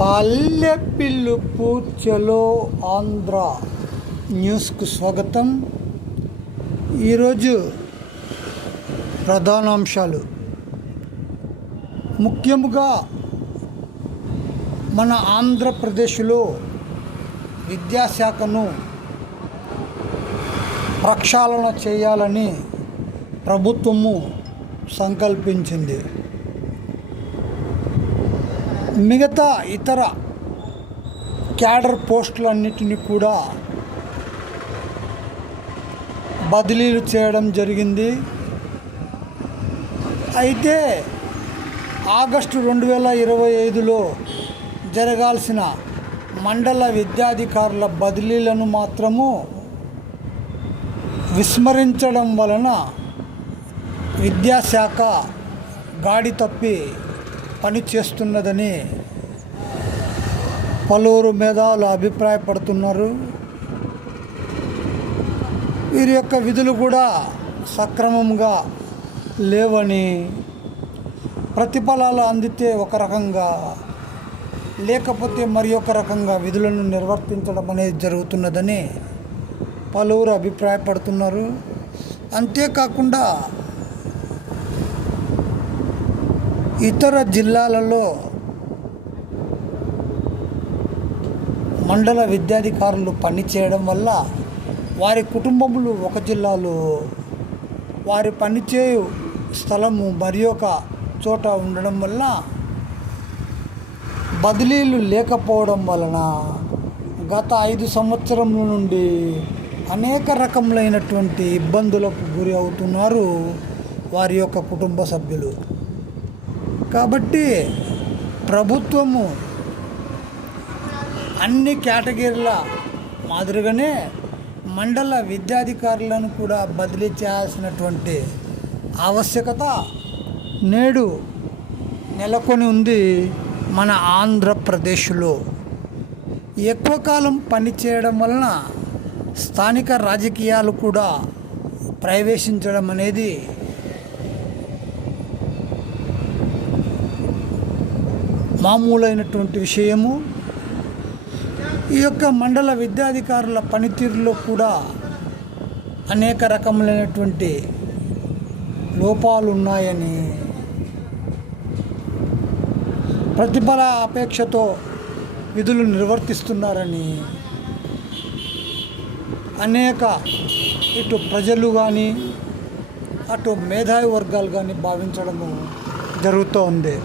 పల్లె పిలుపు చలో ఆంధ్ర న్యూస్కు స్వాగతం. ఈరోజు ప్రధానాంశాలు ముఖ్యంగా మన ఆంధ్రప్రదేశ్లో విద్యాశాఖను ప్రక్షాళన చేయాలని ప్రభుత్వము సంకల్పించింది. మిగతా ఇతర క్యాడర్ పోస్టులన్నిటినీ కూడా బదిలీలు చేయడం జరిగింది. అయితే ఆగస్టు 2025లో జరగాల్సిన మండల విద్యాధికారుల బదిలీలను మాత్రము విస్మరించడం వలన విద్యాశాఖ గాడి తప్పి పనిచేస్తున్నదని పలువురు మేధావులు అభిప్రాయపడుతున్నారు. వీరి యొక్క విధులు కూడా సక్రమంగా లేవని, ప్రతిఫలాలు అందితే ఒక రకంగా, లేకపోతే మరి ఒక రకంగా విధులను నిర్వర్తించడం అనేది జరుగుతున్నదని పలువురు అభిప్రాయపడుతున్నారు. అంతేకాకుండా ఇతర జిల్లాలలో మండల విద్యాధికారులు పనిచేయడం వల్ల వారి కుటుంబములు ఒక జిల్లాలో, వారి పనిచేయు స్థలము మరి ఒక చోట ఉండడం వల్ల బదిలీలు లేకపోవడం వలన గత 5 సంవత్సరముల నుండి అనేక రకములైనటువంటి ఇబ్బందులకు గురి అవుతున్నారు వారి యొక్క కుటుంబ సభ్యులు. కాబట్టి ప్రభుత్వము అన్ని కేటగిరీల మాదిరిగానే మండల విద్యాధికారులను కూడా బదిలీ చేయాల్సినటువంటి ఆవశ్యకత నేడు నెలకొని ఉంది మన ఆంధ్రప్రదేశ్లో. ఎక్కువ కాలం పనిచేయడం వలన స్థానిక రాజకీయాలు కూడా ప్రవేశించడం అనేది మామూలైనటువంటి విషయము. ఈ యొక్క మండల విద్యాధికారుల పనితీరులో కూడా అనేక రకములైనటువంటి లోపాలు ఉన్నాయని, ప్రతిఫల అపేక్షతో విధులు నిర్వర్తిస్తున్నారని అనేక ఇటు ప్రజలు కానీ అటు మేధావి వర్గాలు కానీ భావించడము జరుగుతూ ఉంది.